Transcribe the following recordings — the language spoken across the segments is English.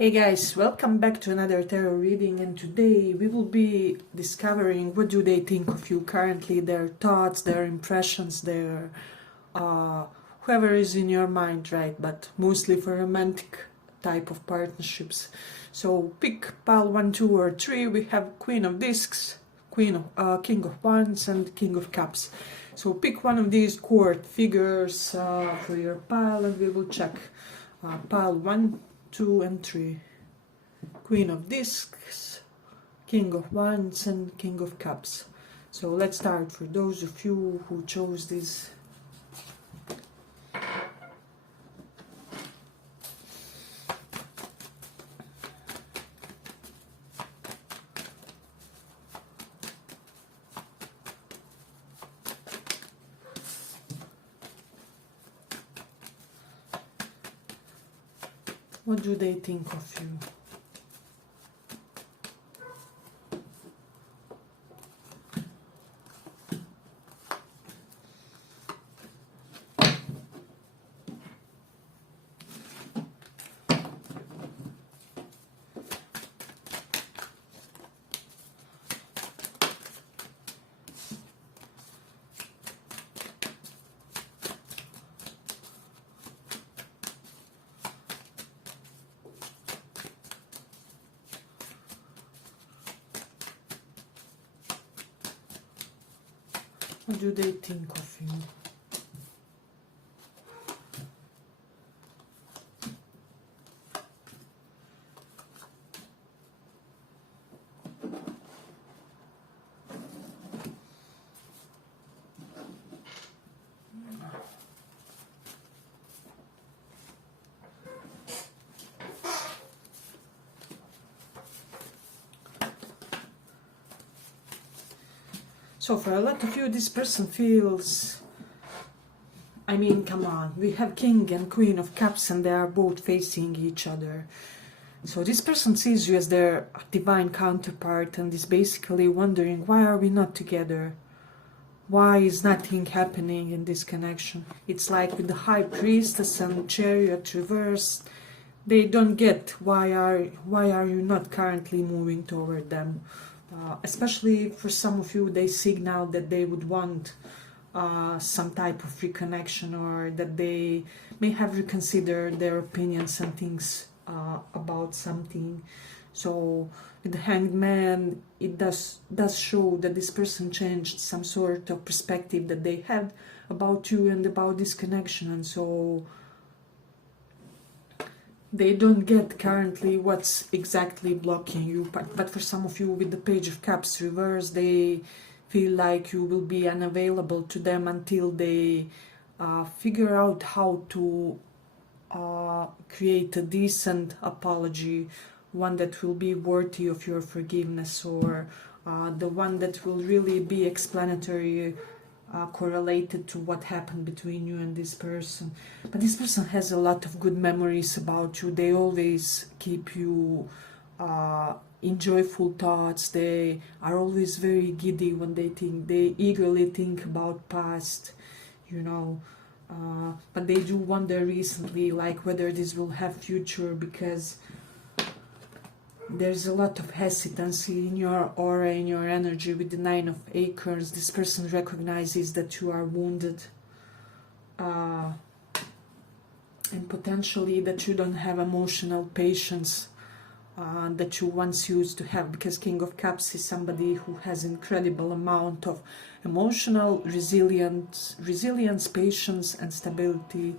Hey guys, welcome back to another tarot reading, and today we will be discovering what do they think of you currently, their thoughts, their impressions, their whoever is in your mind, right? But mostly for romantic type of partnerships. So pick pile 1, 2 or 3. We have Queen of Discs, King of Wands and King of Cups. So pick one of these court figures for your pile and we will check pile 1, 2 and 3. Queen of Discs, King of Wands and King of Cups. So let's start for those of you who chose this. What do they think of you? What do they think of you? So for a lot of you, this person feels, come on, we have King and Queen of Cups and they are both facing each other. So this person sees you as their divine counterpart and is basically wondering, why are we not together? Why is nothing happening in this connection? It's like with the High Priestess and Chariot reversed, they don't get why are you not currently moving toward them. Especially for some of you, they signal that they would want some type of reconnection, or that they may have reconsidered their opinions and things about something. So with the Hanged Man, it does show that this person changed some sort of perspective that they had about you and about this connection, and so they don't get currently what's exactly blocking you. But for some of you, with the Page of Cups reversed, they feel like you will be unavailable to them until they figure out how to create a decent apology, one that will be worthy of your forgiveness, or the one that will really be explanatory, correlated to what happened between you and this person. But this person has a lot of good memories about you. They always keep you in joyful thoughts. They are always very giddy when they think. They eagerly think about past, but they do wonder recently, like, whether this will have future, because there's a lot of hesitancy in your aura, in your energy. With the Nine of Acorns, this person recognizes that you are wounded, and potentially that you don't have emotional patience that you once used to have, because King of Cups is somebody who has incredible amount of emotional resilience, patience and stability.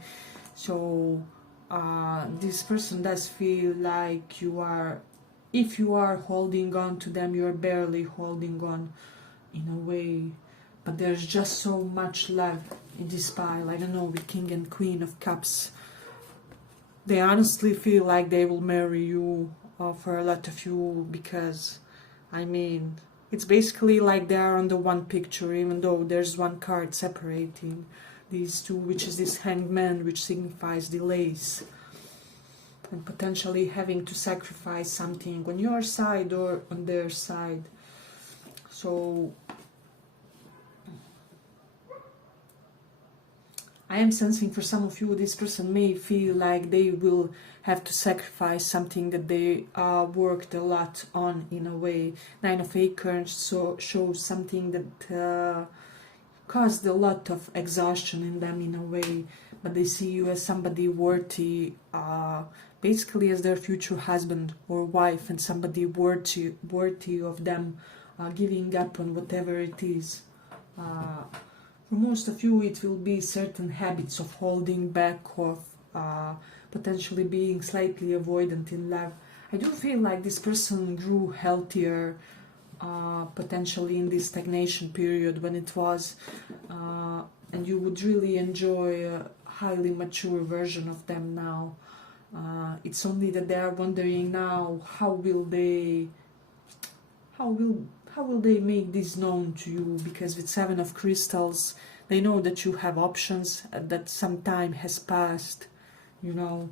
So this person does feel like if you are holding on to them, you're barely holding on in a way. But there's just so much love in this pile. I don't know, with King and Queen of Cups, they honestly feel like they will marry you, for a lot of you, because it's basically like they are on the one picture, even though there's one card separating these two, which is this Hanged Man, which signifies delays and potentially having to sacrifice something on your side or on their side. So I am sensing for some of you, this person may feel like they will have to sacrifice something that they worked a lot on in a way. Nine of Acorns so shows something that caused a lot of exhaustion in them in a way, but they see you as somebody worthy, basically as their future husband or wife, and somebody worthy of them giving up on whatever it is. For most of you, it will be certain habits of holding back, of potentially being slightly avoidant in love. I do feel like this person grew healthier, potentially in this stagnation period when it was, and you would really enjoy a highly mature version of them now. It's only that they are wondering now how will they make this known to you, because with Seven of Crystals they know that you have options, that some time has passed, you know.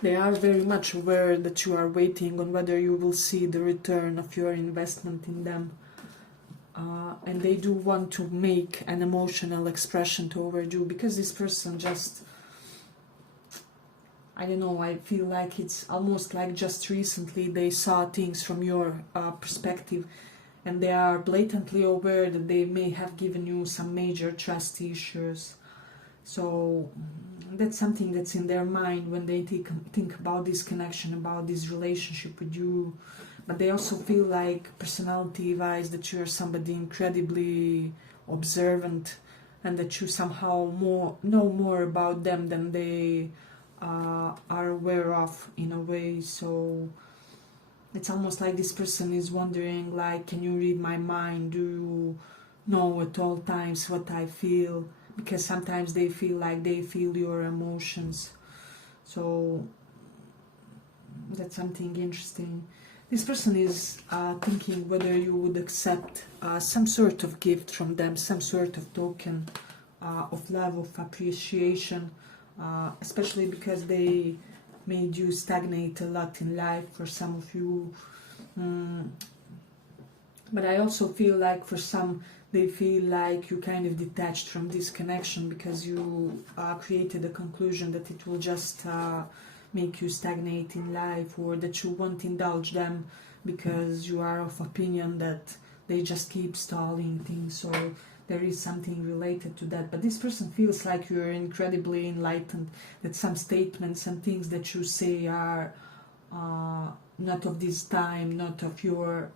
They are very much aware that you are waiting on whether you will see the return of your investment in them, and they do want to make an emotional expression toward you, because this person just, I don't know, I feel like it's almost like just recently they saw things from your perspective, and they are blatantly aware that they may have given you some major trust issues. So that's something that's in their mind when they think about this connection, about this relationship with you. But they also feel like, personality-wise, that you're somebody incredibly observant, and that you somehow know more about them than they are aware of in a way. So it's almost like this person is wondering, like, can you read my mind? Do you know at all times what I feel? Because sometimes they feel like they feel your emotions. So that's something interesting. This person is thinking whether you would accept some sort of gift from them, some sort of token of love, of appreciation, especially because they made you stagnate a lot in life for some of you. But I also feel like for some, they feel like you kind of detached from this connection because you created a conclusion that it will just make you stagnate in life, or that you won't indulge them because you are of opinion that they just keep stalling things. So there is something related to that. But this person feels like you're incredibly enlightened, that some statements and things that you say are not of this time, not of your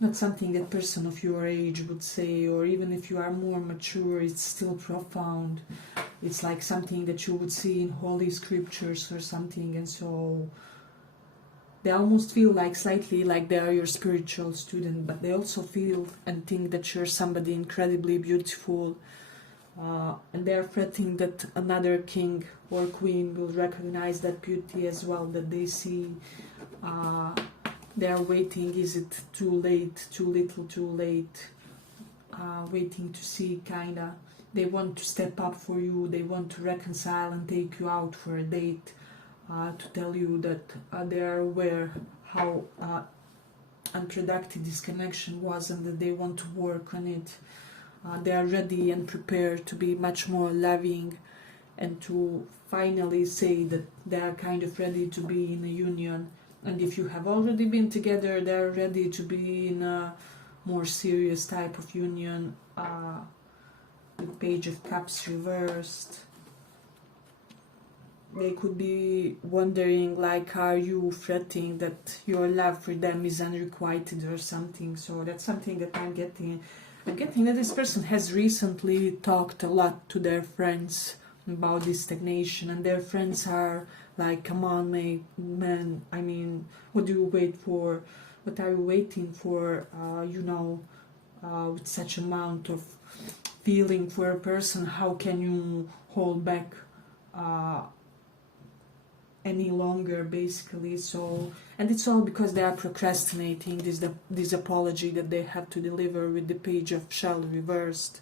not something that person of your age would say, or even if you are more mature, it's still profound. It's like something that you would see in holy scriptures or something. And so they almost feel like slightly like they are your spiritual student, but they also feel and think that you're somebody incredibly beautiful, and they're fretting that another king or queen will recognize that beauty as well, that they see. They are waiting, is it too late, too little, too late, waiting to see, kinda. They want to step up for you, they want to reconcile and take you out for a date, to tell you that they are aware how unproductive this connection was, and that they want to work on it. They are ready and prepared to be much more loving, and to finally say that they are kind of ready to be in a union. And if you have already been together, they're ready to be in a more serious type of union. The Page of Cups reversed. They could be wondering, like, are you fretting that your love for them is unrequited or something? So that's something that I'm getting. I'm getting that this person has recently talked a lot to their friends about this stagnation, and their friends are like, come on, man, I mean, what do you wait for? What are you waiting for? With such amount of feeling for a person, how can you hold back any longer, basically? So, and it's all because they are procrastinating this apology that they have to deliver with the Page of Shell reversed.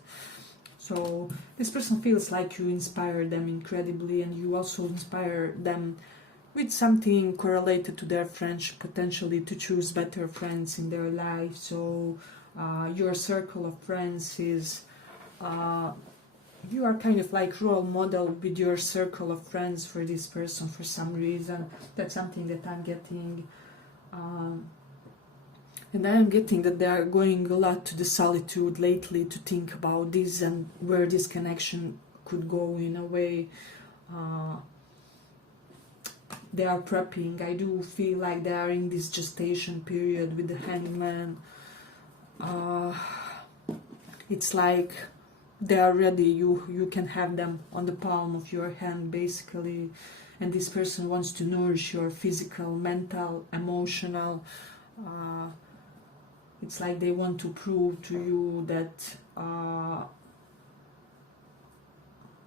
So this person feels like you inspire them incredibly, and you also inspire them with something correlated to their friendship, potentially to choose better friends in their life. So your circle of friends is you are kind of like role model with your circle of friends for this person for some reason. That's something that I'm getting. And I'm getting that they are going a lot to the solitude lately to think about this and where this connection could go in a way. They are prepping. I do feel like they are in this gestation period with the hangman. It's like they are ready. You can have them on the palm of your hand basically, and this person wants to nourish your physical, mental, emotional. It's like they want to prove to you that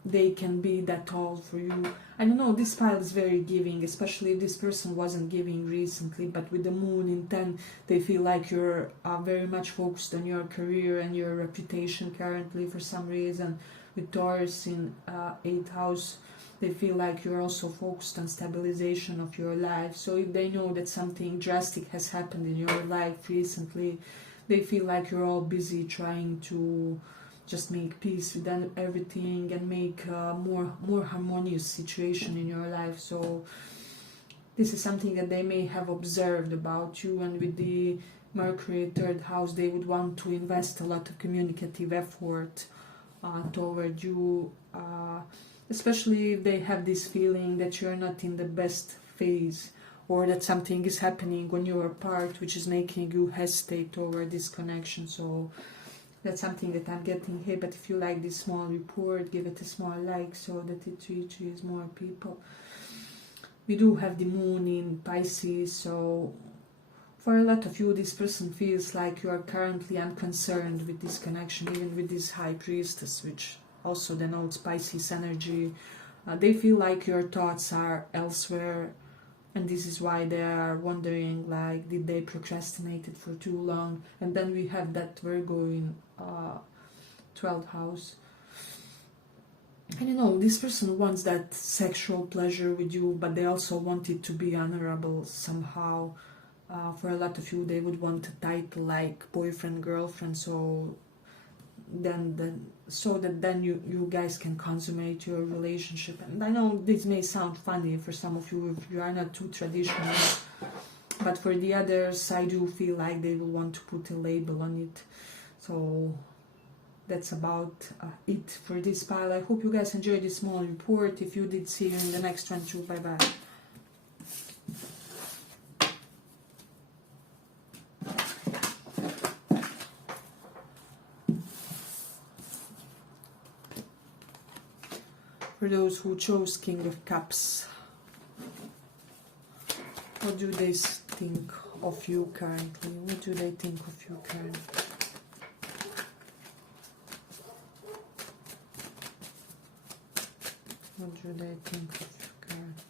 they can be that all for you. I don't know, this pile is very giving, especially if this person wasn't giving recently, but with the moon in 10, they feel like you're very much focused on your career and your reputation currently for some reason. With Taurus in 8th house, they feel like you're also focused on stabilization of your life. So if they know that something drastic has happened in your life recently, they feel like you're all busy trying to just make peace with everything and make a more harmonious situation in your life. So this is something that they may have observed about you, and with the Mercury 3rd house, they would want to invest a lot of communicative effort toward you, especially if they have this feeling that you're not in the best phase, or that something is happening on your part which is making you hesitate over this connection. So that's something that I'm getting here. But if you like this small report, give it a small like so that it reaches more people. We do have the moon in Pisces, so for a lot of you, this person feels like you are currently unconcerned with this connection, even with this high priestess, which also denotes Pisces energy. They feel like your thoughts are elsewhere, and this is why they are wondering, like, did they procrastinate it for too long? And then we have that Virgo in 12th house. And you know, this person wants that sexual pleasure with you, but they also want it to be honorable somehow. For a lot of you, they would want a title like boyfriend, girlfriend, so then you guys can consummate your relationship. And I know this may sound funny for some of you if you are not too traditional, but for the others, I do feel like they will want to put a label on it. So that's about it for this pile. I hope you guys enjoyed this small report. If you did, see you in the next one too. Bye bye. For those who chose King of Cups, what do they think of you currently? What do they think of you currently? What do they think of you currently?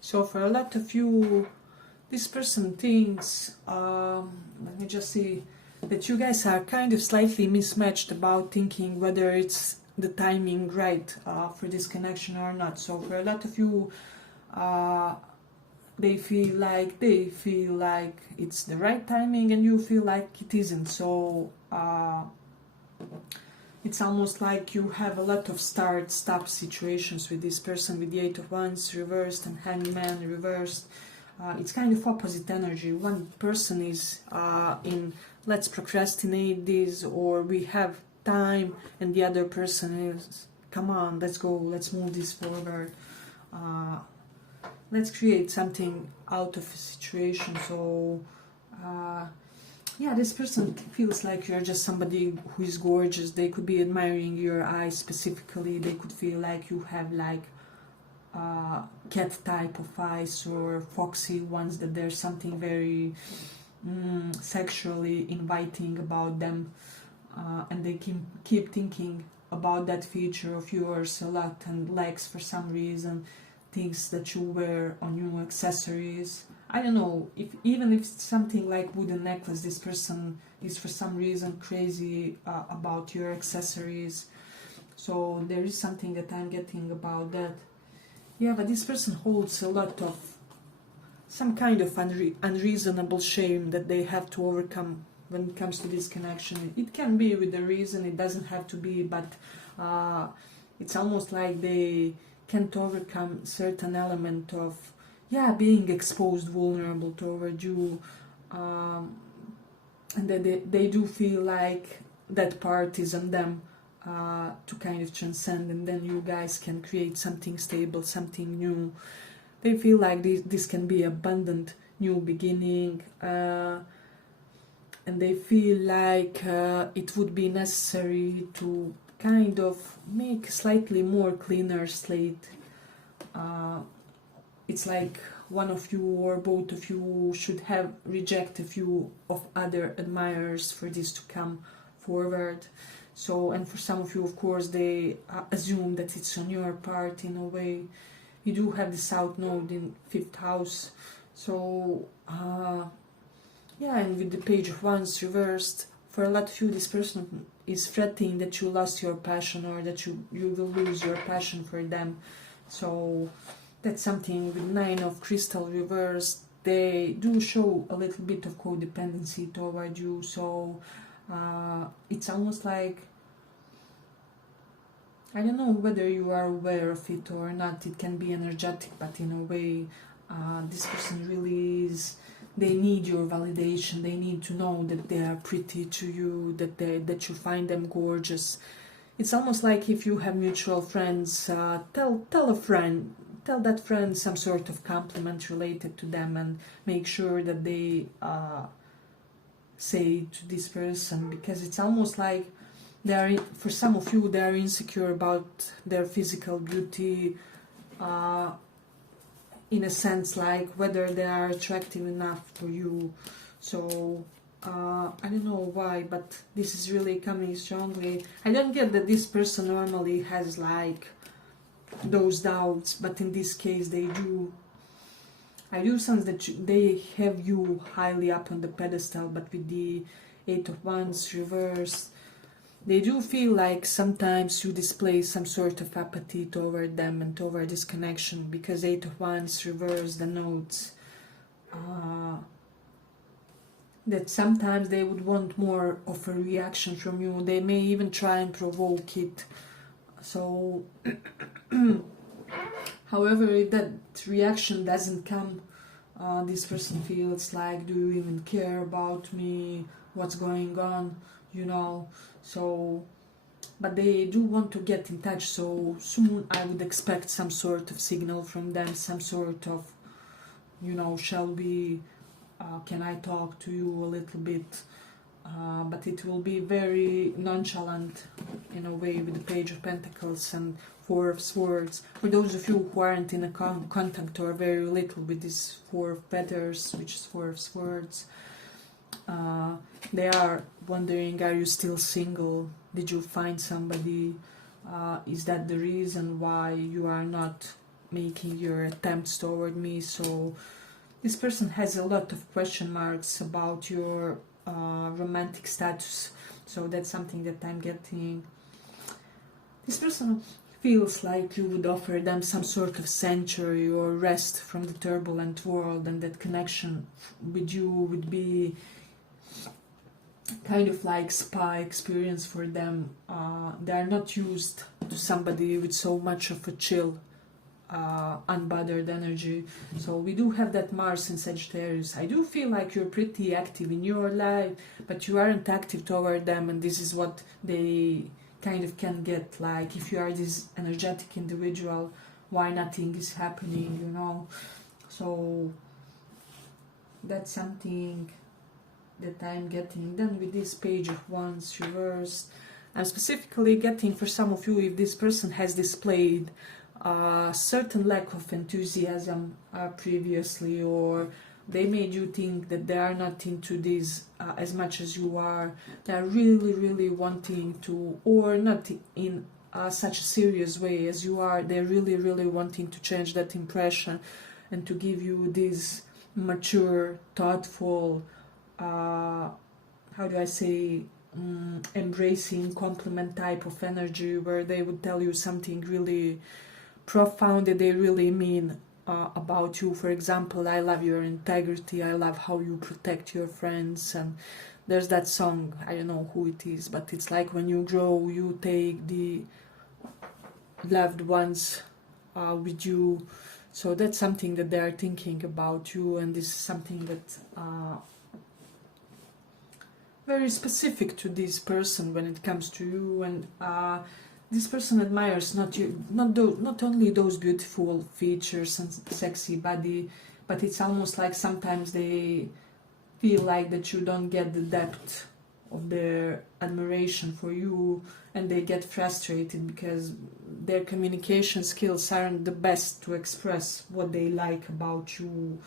So for a lot of you, this person thinks, let me just see, that you guys are kind of slightly mismatched about thinking whether it's the timing right for this connection or not. So for a lot of you, they feel like it's the right timing, and you feel like it isn't. So it's almost like you have a lot of start-stop situations with this person, with the 8 of Wands reversed and Hangman reversed. It's kind of opposite energy. One person is in let's procrastinate this, or we have time, and the other person is come on, let's go, let's move this forward. let's create something out of a situation. So yeah, this person feels like you're just somebody who is gorgeous. They could be admiring your eyes specifically. They could feel like you have like cat type of eyes or foxy ones, that there's something very sexually inviting about them, and they keep thinking about that feature of yours a lot, and likes for some reason things that you wear on your accessories. I don't know, if even if it's something like wooden necklace, this person is for some reason crazy about your accessories. So there is something that I'm getting about that. Yeah, but this person holds a lot of some kind of unreasonable shame that they have to overcome when it comes to this connection. It can be with a reason, it doesn't have to be, but it's almost like they can't overcome certain element of, yeah, being exposed, vulnerable toward you, and that they do feel like that part is on them to kind of transcend, and then you guys can create something stable, something new. They feel like this can be abundant new beginning, and they feel like it would be necessary to kind of make a slightly more cleaner slate. It's like one of you or both of you should have reject a few of other admirers for this to come forward. So, and for some of you, of course, they assume that it's on your part in a way. You do have the South Node in 5th house. So, yeah, and with the Page of Wands reversed, for a lot of you, this person is fretting that you lost your passion, or that you will lose your passion for them. So, that's something with 9 of Crystal reversed. They do show a little bit of codependency toward you. So, it's almost like, I don't know whether you are aware of it or not. It can be energetic, but in a way, this person really is, they need your validation. They need to know that they are pretty to you, that you find them gorgeous. It's almost like if you have mutual friends, tell that friend some sort of compliment related to them, and make sure that they say to this person, because it's almost like they are, for some of you, they are insecure about their physical beauty, in a sense, like whether they are attractive enough for you. So I don't know why, but this is really coming strongly. I don't get that this person normally has like those doubts, but in this case they do. I do sense that they have you highly up on the pedestal, but with the 8 of Wands reversed, they do feel like sometimes you display some sort of apathy toward them and toward this connection, because 8 of Wands reversed denotes that sometimes they would want more of a reaction from you. They may even try and provoke it. So however, if that reaction doesn't come, this person feels like, do you even care about me? What's going on? You know, so, but they do want to get in touch, so soon I would expect some sort of signal from them, some sort of, you know, shall we, can I talk to you a little bit, but it will be very nonchalant in a way, with the Page of Pentacles and 4 of Swords. For those of you who aren't in a contact or very little with this 4 of Feathers, which is 4 of Swords, they are wondering, are you still single? Did you find somebody? Is that the reason why you are not making your attempts toward me? So this person has a lot of question marks about your romantic status. So that's something that I'm getting. This person feels like you would offer them some sort of sanctuary or rest from the turbulent world, and that connection with you would be kind of like spa experience for them. They are not used to somebody with so much of a chill, unbothered energy. So we do have that Mars in Sagittarius. I do feel like you're pretty active in your life, but you aren't active toward them, and this is what they kind of can get. Like, if you are this energetic individual why nothing is happening, you know. So that's something that I'm getting. Then with this Page of Wands reversed, I'm specifically getting for some of you, if this person has displayed a certain lack of enthusiasm previously, or they made you think that they are not into this as much as you are. They are really, really wanting to, or not in such a serious way as you are. They're really, really wanting to change that impression and to give you this mature, thoughtful, how do I say, embracing compliment type of energy, where they would tell you something really profound that they really mean about you. For example, I love your integrity, I love how you protect your friends. And there's that song, I don't know who it is, but it's like, when you grow, you take the loved ones with you. So that's something that they are thinking about you, and this is something that very specific to this person when it comes to you. And this person admires not only those beautiful features and sexy body, but it's almost like sometimes they feel like that you don't get the depth of their admiration for you, and they get frustrated because their communication skills aren't the best to express what they like about you,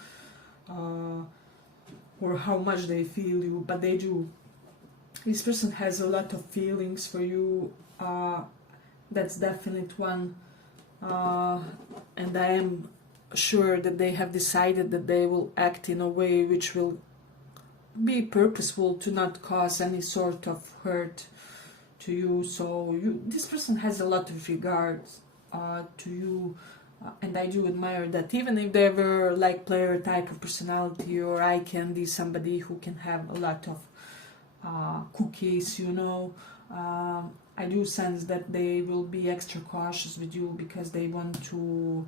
or how much they feel you, but they do. This person has a lot of feelings for you, that's definite one, and I am sure that they have decided that they will act in a way which will be purposeful to not cause any sort of hurt to you. So this person has a lot of regard to you, and I do admire that. Even if they were like player type of personality or eye candy, somebody who can have a lot of cookies, you know, I do sense that they will be extra cautious with you because they want to,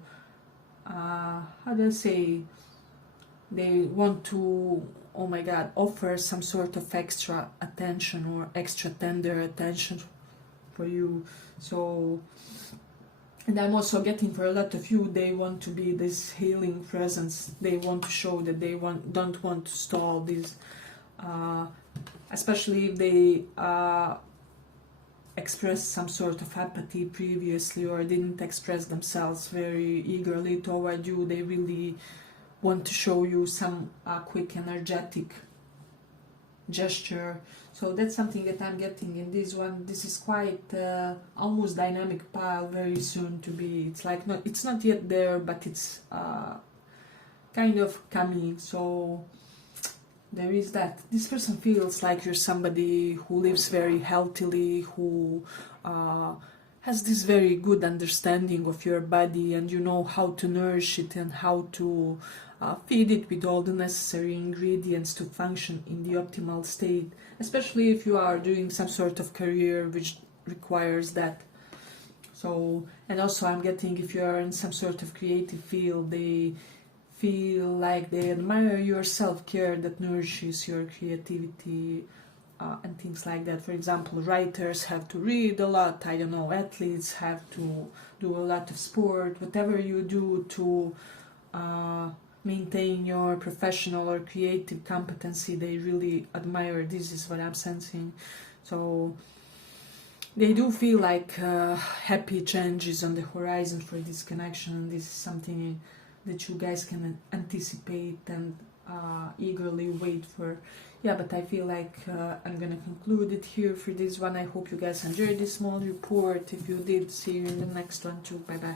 how do I say, they want to, oh my god, offer some sort of extra attention or extra tender attention for you. So, and I'm also getting for a lot of you, they want to be this healing presence. They want to show that they don't want to stall this, especially if they expressed some sort of apathy previously or didn't express themselves very eagerly toward you. They really want to show you some quick energetic gesture. So that's something that I'm getting in this one. This is quite almost dynamic pile, very soon to be. It's like it's not yet there, but it's kind of coming. So there is that. This person feels like you're somebody who lives very healthily, who has this very good understanding of your body, and you know how to nourish it and how to feed it with all the necessary ingredients to function in the optimal state, especially if you are doing some sort of career which requires that. So, and also I'm getting, if you are in some sort of creative field, they feel like they admire your self-care that nourishes your creativity, and things like that. For example, writers have to read a lot, I don't know, athletes have to do a lot of sport, whatever you do to maintain your professional or creative competency, they really admire. This is what I'm sensing. So they do feel like happy changes on the horizon for this connection. This is something that you guys can anticipate and eagerly wait for. Yeah, but I feel like I'm gonna conclude it here for this one. I hope you guys enjoyed this small report. If you did, see you in the next one too. Bye bye.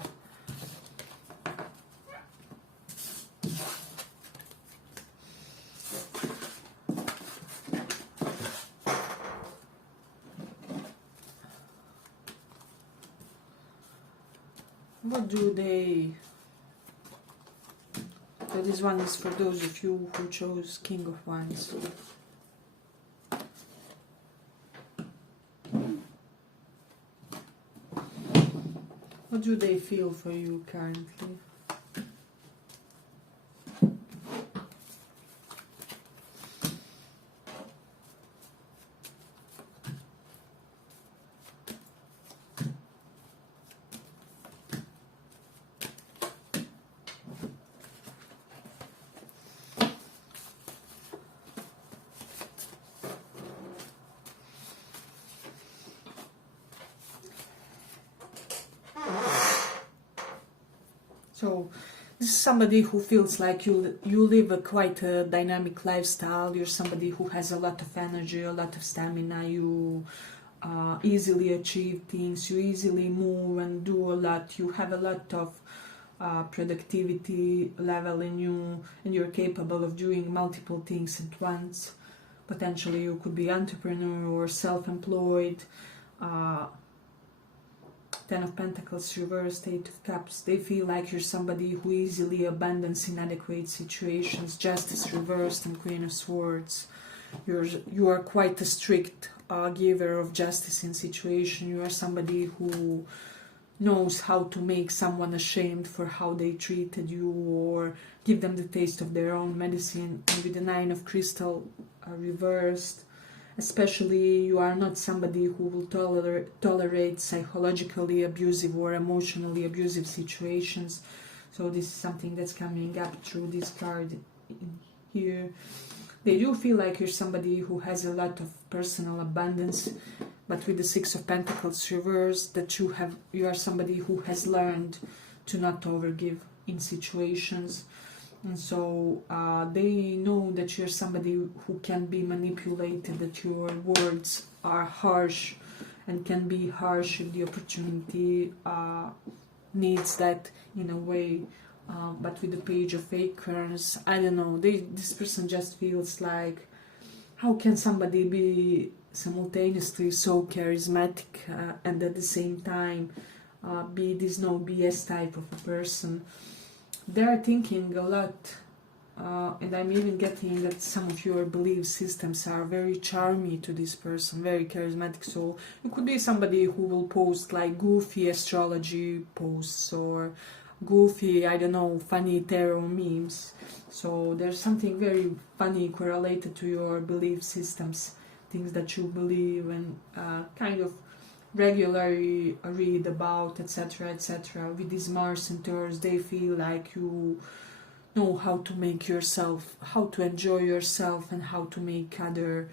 What do they... So this one is for those of you who chose King of Wands. What do they feel for you currently? So this is somebody who feels like you live a quite a dynamic lifestyle. You're somebody who has a lot of energy, a lot of stamina. You easily achieve things. You easily move and do a lot. You have a lot of productivity level in you, and you're capable of doing multiple things at once. Potentially you could be entrepreneur or self-employed. Ten of Pentacles reversed, Eight of Cups. They feel like you're somebody who easily abandons inadequate situations. Justice reversed, and Queen of Swords. You are quite a strict giver of justice in situation. You are somebody who knows how to make someone ashamed for how they treated you, or give them the taste of their own medicine. And with the Nine of Crystal reversed, especially you are not somebody who will tolerate psychologically abusive or emotionally abusive situations. So this is something that's coming up through this card in here. They do feel like you're somebody who has a lot of personal abundance, but with the Six of Pentacles reversed, that you are somebody who has learned to not overgive in situations. And so they know that you're somebody who can be manipulated, that your words are harsh and can be harsh if the opportunity needs that in a way. But with the Page of Acorns, I don't know, this person just feels like, how can somebody be simultaneously so charismatic and at the same time be this no BS type of a person? They're thinking a lot, and I'm even getting that some of your belief systems are very charming to this person, very charismatic. So you could be somebody who will post like goofy astrology posts, or goofy, I don't know, funny tarot memes. So there's something very funny correlated to your belief systems, things that you believe and kind of regularly read about, etc., etc. With these Mars and Taurus, they feel like you know how to make yourself, how to enjoy yourself, and how to make other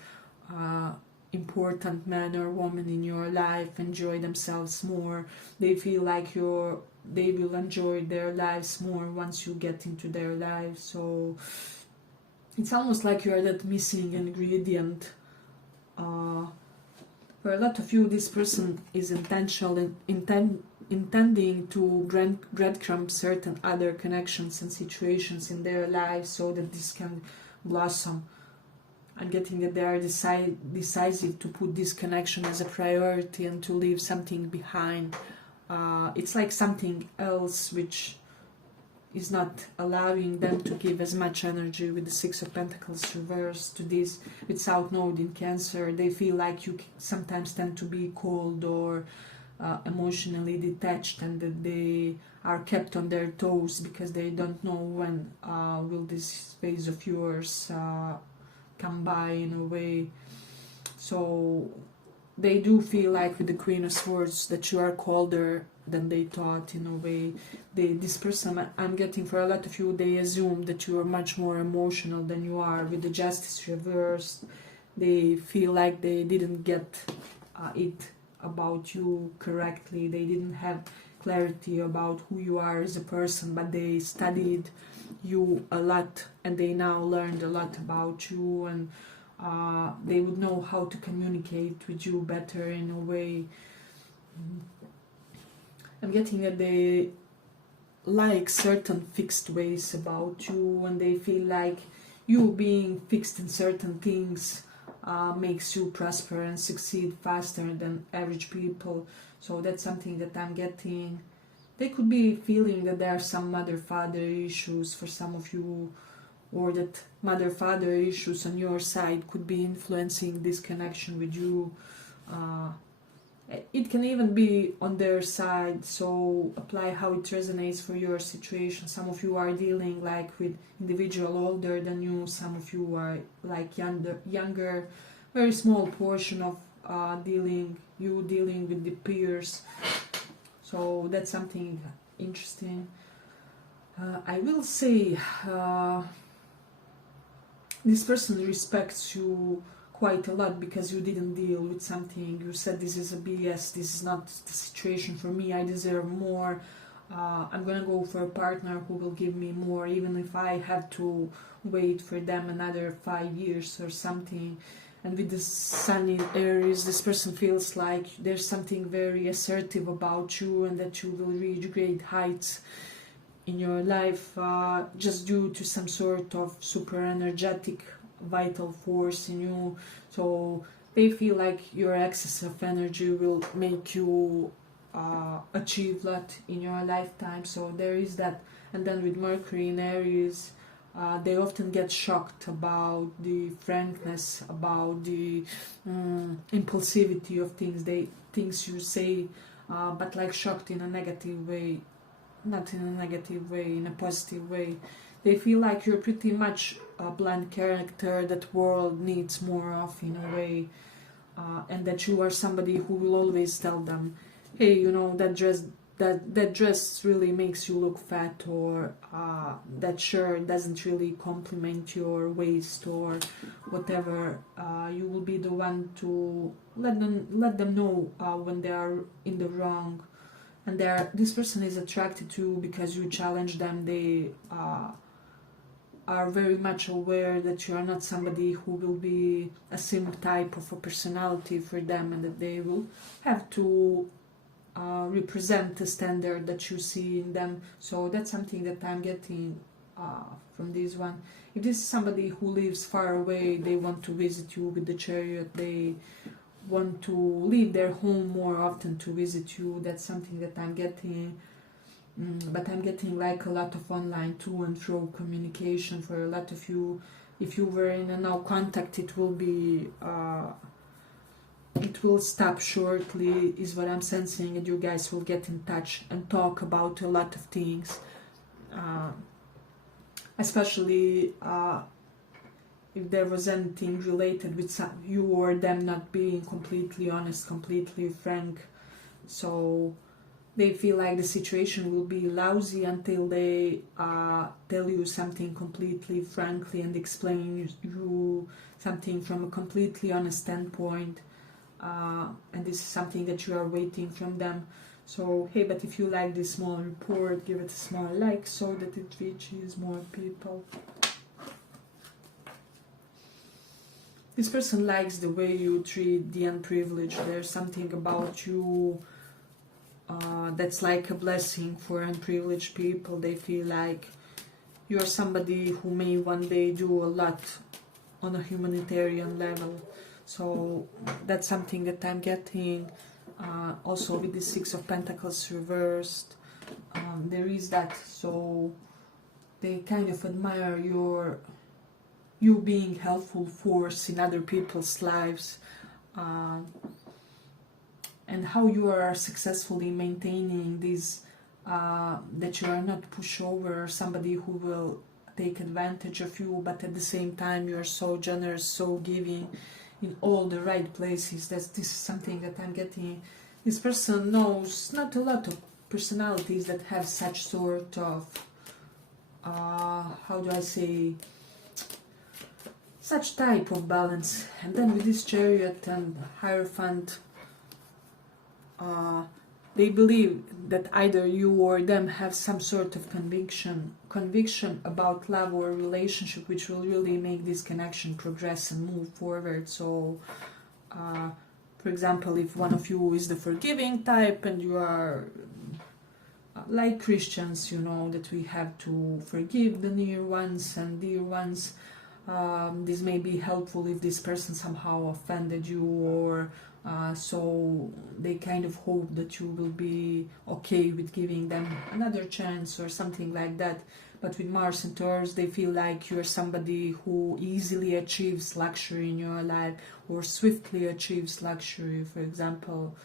important man or woman in your life enjoy themselves more. They feel like they will enjoy their lives more once you get into their lives. So it's almost like you are that missing ingredient. For a lot of you, this person is intending to breadcrumb certain other connections and situations in their lives so that this can blossom. I'm getting that they are decisive to put this connection as a priority and to leave something behind. It's like something else which is not allowing them to give as much energy. With the Six of Pentacles reversed to this, with South Node in Cancer, they feel like you sometimes tend to be cold or emotionally detached, and that they are kept on their toes because they don't know when will this phase of yours come by in a way. So they do feel like with the Queen of Swords that you are colder than they thought in a way. This person, I'm getting for a lot of you, they assume that you are much more emotional than you are. With the Justice reversed, they feel like they didn't get it about you correctly. They didn't have clarity about who you are as a person, but they studied you a lot and they now learned a lot about you, and they would know how to communicate with you better in a way. I'm getting that they like certain fixed ways about you, and they feel like you being fixed in certain things makes you prosper and succeed faster than average people. So that's something that I'm getting. They could be feeling that there are some mother-father issues for some of you, or that mother-father issues on your side could be influencing this connection with you. It can even be on their side, so apply how it resonates for your situation. Some of you are dealing like with individual older than you, some of you are like younger, very small portion of dealing with the peers. So that's something interesting. I will say this person respects you quite a lot because you didn't deal with something. You said, this is a BS, this is not the situation for me, I deserve more. I'm gonna go for a partner who will give me more, even if I have to wait for them another 5 years or something. And with the sun in Aries, this person feels like there's something very assertive about you, and that you will reach great heights in your life just due to some sort of super energetic vital force in you. So they feel like your excess of energy will make you achieve a lot in your lifetime. So there is that. And then with Mercury in Aries, they often get shocked about the frankness, about the impulsivity of things you say, but like shocked in a negative way, not in a negative way, in a positive way. They feel like you're pretty much a bland character that world needs more of, in a way, and that you are somebody who will always tell them, hey, you know, that dress really makes you look fat, or that shirt doesn't really complement your waist, or whatever. You will be the one to let them know when they are in the wrong. And this person is attracted to you because you challenge them. They are very much aware that you are not somebody who will be a same type of a personality for them, and that they will have to represent the standard that you see in them. So that's something that I'm getting from this one. If this is somebody who lives far away, they want to visit you with the Chariot, they want to leave their home more often to visit you. That's something that I'm getting. But I'm getting like a lot of online to and fro communication for a lot of you. If you were in a no contact, it will stop shortly, is what I'm sensing, and you guys will get in touch and talk about a lot of things, especially if there was anything related with you or them not being completely honest, completely frank. So they feel like the situation will be lousy until they tell you something completely frankly and explain you something from a completely honest standpoint. And this is something that you are waiting from them. So hey, but if you like this small report, give it a small like so that it reaches more people. This person likes the way you treat the unprivileged. There's something about you that's like a blessing for unprivileged people. They feel like you're somebody who may one day do a lot on a humanitarian level. So that's something that I'm getting. Also with the Six of Pentacles reversed, there is that. So they kind of admire you being helpful force in other people's lives, and how you are successfully maintaining this, that you are not pushover or somebody who will take advantage of you, but at the same time you are so generous, so giving in all the right places. This is something that I'm getting. This person knows not a lot of personalities that have such sort of, how do I say, such type of balance. And then with this Chariot and Hierophant, they believe that either you or them have some sort of conviction about love or relationship, which will really make this connection progress and move forward. So for example, if one of you is the forgiving type and you are like Christians, you know that we have to forgive the near ones and dear ones. This may be helpful if this person somehow offended you, or so they kind of hope that you will be okay with giving them another chance or something like that. But with Mars and Taurus, they feel like you're somebody who easily achieves luxury in your life, or swiftly achieves luxury. For example,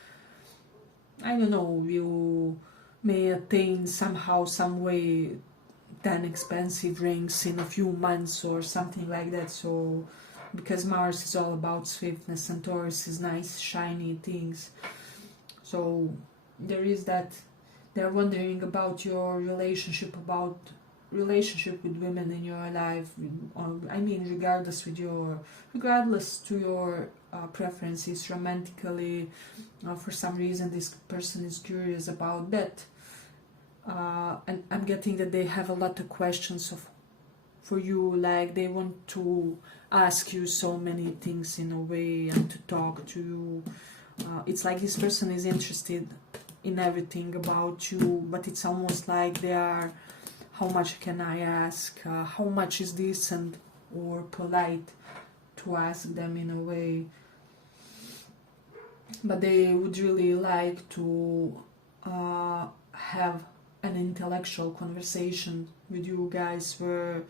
I don't know, you may attain somehow, some way, 10 expensive rings in a few months or something like that. So because Mars is all about swiftness and Taurus is nice shiny things, so there is that. They're wondering about your relationship with women in your life, or, I mean, regardless to your preferences romantically. For some reason this person is curious about that. and I'm getting that they have a lot of questions for you, like they want to ask you so many things in a way and to talk to you. It's like this person is interested in everything about you, but it's almost like they are, how much can I ask, how much is decent or polite to ask them in a way. But they would really like to have an intellectual conversation with you guys, where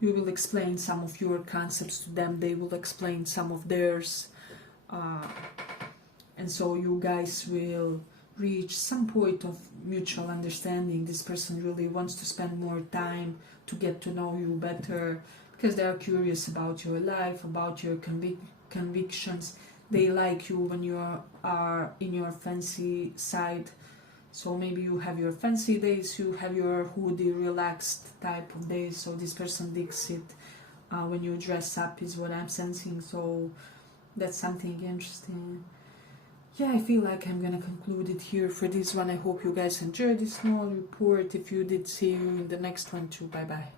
you will explain some of your concepts to them, they will explain some of theirs, and so you guys will reach some point of mutual understanding. This person really wants to spend more time to get to know you better, because they are curious about your life, about your convictions. They like you when you are in your fancy side. So maybe you have your fancy days, you have your hoodie, relaxed type of days. So this person digs it when you dress up, is what I'm sensing. So that's something interesting. Yeah, I feel like I'm gonna conclude it here for this one. I hope you guys enjoyed this small report. If you did, see you in the next one too. Bye bye.